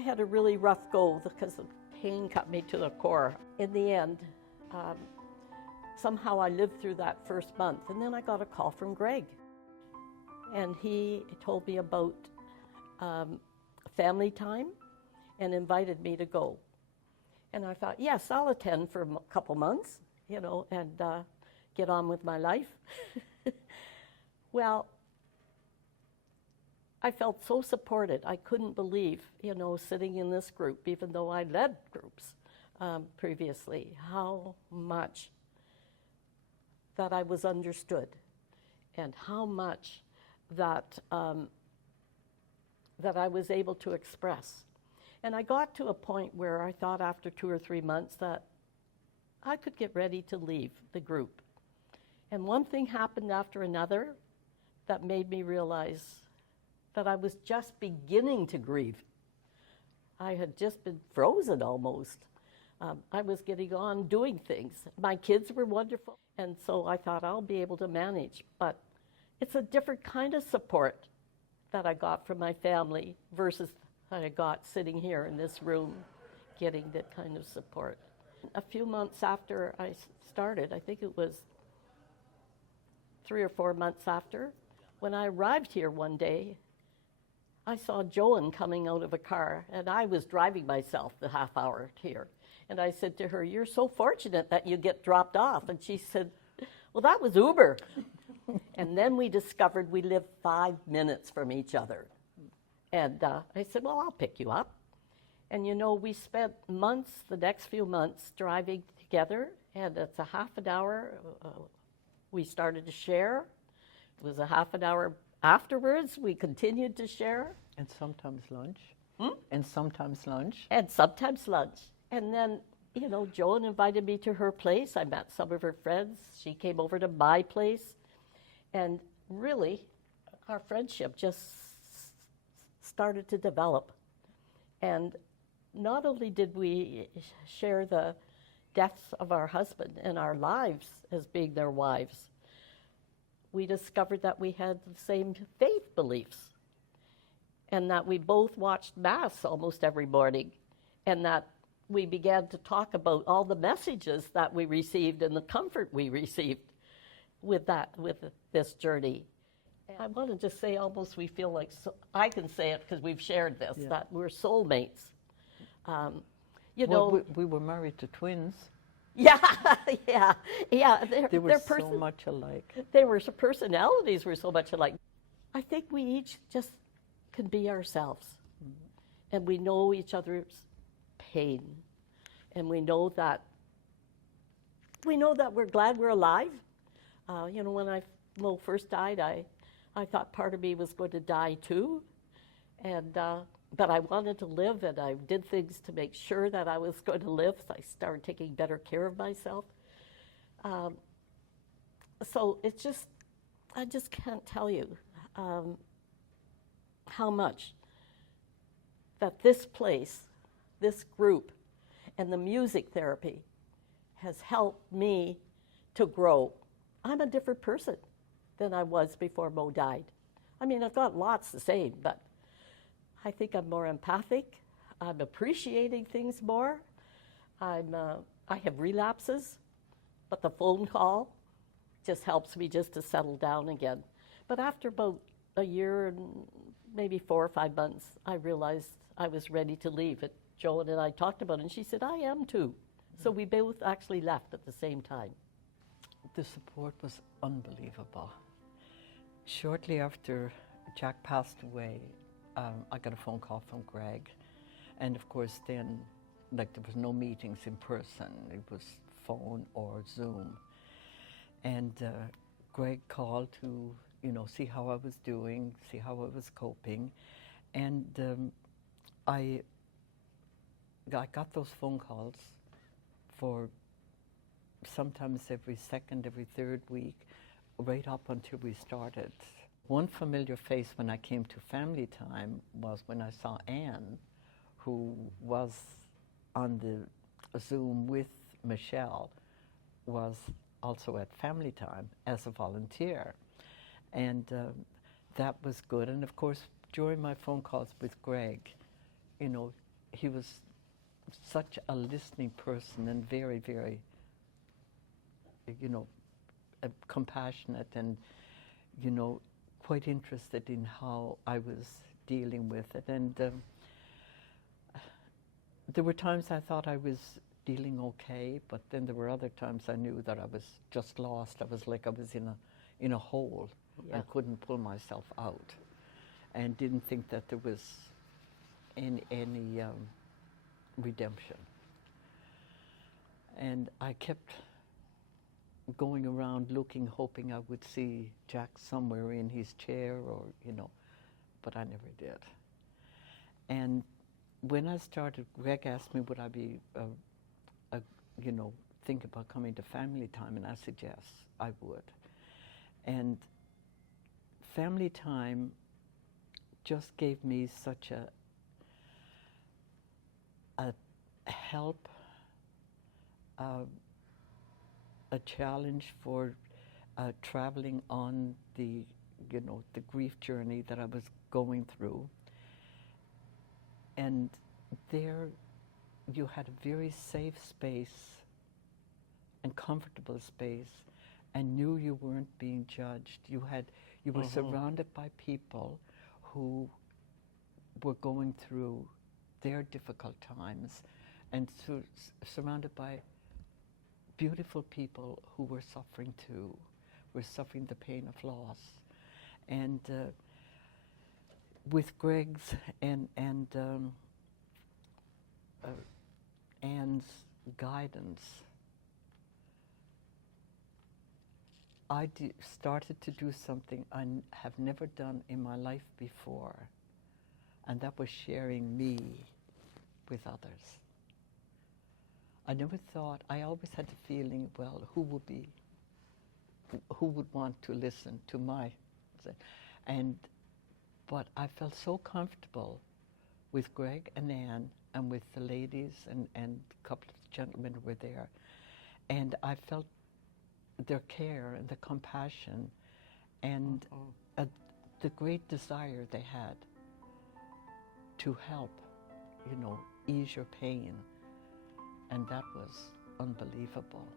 I had a really rough go because the pain cut me to the core. In the end, somehow I lived through that first month, and then I got a call from Greg. And he told me about family time and invited me to go. And I thought, yes, I'll attend for a couple months, and get on with my life. Well, I felt so supported. I couldn't believe, sitting in this group, even though I led groups previously, how much that I was understood and how much that that I was able to express. And I got to a point where I thought after 2 or 3 months that I could get ready to leave the group. And one thing happened after another that made me realize that I was just beginning to grieve. I had just been frozen almost. I was getting on doing things. My kids were wonderful, and so I thought I'll be able to manage. But it's a different kind of support that I got from my family versus that I got sitting here in this room getting that kind of support. A few months after I started, I think it was 3 or 4 months after, when I arrived here one day, I saw Joan coming out of a car, and I was driving myself the half hour here. And I said to her, "You're so fortunate that you get dropped off." And she said, "Well, that was Uber." And then we discovered we lived 5 minutes from each other. And I said, "Well, I'll pick you up." And we spent months, the next few months, driving together. And it's a half an hour. We started to share. It was a half an hour afterwards. We continued to share. And sometimes lunch. And sometimes lunch. And sometimes lunch. And then, Joan invited me to her place. I met some of her friends. She came over to my place. And really, our friendship just started to develop. And not only did we share the deaths of our husband and our lives as being their wives, we discovered that we had the same faith beliefs and that we both watched Mass almost every morning, and that we began to talk about all the messages that we received and the comfort we received with this journey. I want to just say almost we feel like, I can say it because we've shared this, that we're soulmates. We were married to twins. Yeah. They were so much alike. Their personalities were so much alike. I think we each just can be ourselves. And we know each other's pain. And we know that we're glad we're alive. When Mo first died, I thought part of me was going to die too. And but I wanted to live, and I did things to make sure that I was going to live. So I started taking better care of myself. So I just can't tell you how much that this place, this group, and the music therapy has helped me to grow. I'm a different person than I was before Mo died. I mean, I've got lots the same, but I think I'm more empathic. I'm appreciating things more. I have relapses, but the phone call just helps me just to settle down again. But after about a year and maybe 4 or 5 months, I realized I was ready to leave. Joan and I talked about it, and she said, "I am too." So we both actually left at the same time. The support was unbelievable. Shortly after Jack passed away, I got a phone call from Greg. And of course then, there was no meetings in person. It was phone or Zoom. And Greg called to, see how I was doing, see how I was coping. And I got those phone calls for sometimes every second, every third week, right up until we started. One familiar face when I came to family time was when I saw Anne, who was on the Zoom with Michelle, was also at family time as a volunteer. And that was good. And of course, during my phone calls with Greg, he was such a listening person and very, very, you know, compassionate and, you know, quite interested in how I was dealing with it. And there were times I thought I was dealing okay, but then there were other times I knew that I was just lost. I was like I was in a hole and couldn't pull myself out, and didn't think that there was any redemption. And I kept going around looking, hoping I would see Jack somewhere in his chair, or, you know, but I never did. And when I started, Greg asked me would I be, you know, think about coming to family time, and I said yes, I would. And family time just gave me such a help, a challenge for traveling on the, you know, the grief journey that I was going through. And there you had a very safe space and comfortable space, and knew you weren't being judged. You were surrounded by people who were going through their difficult times, and surrounded by beautiful people who were suffering too, were suffering the pain of loss. And with Greg's and Anne's guidance, I started to do something I have never done in my life before, and that was sharing me with others. I never thought, I always had the feeling, well, who would want to listen to my, but I felt so comfortable with Greg and Anne and with the ladies and a couple of gentlemen who were there, and I felt their care and the compassion and the great desire they had to help, you know, ease your pain. And that was unbelievable.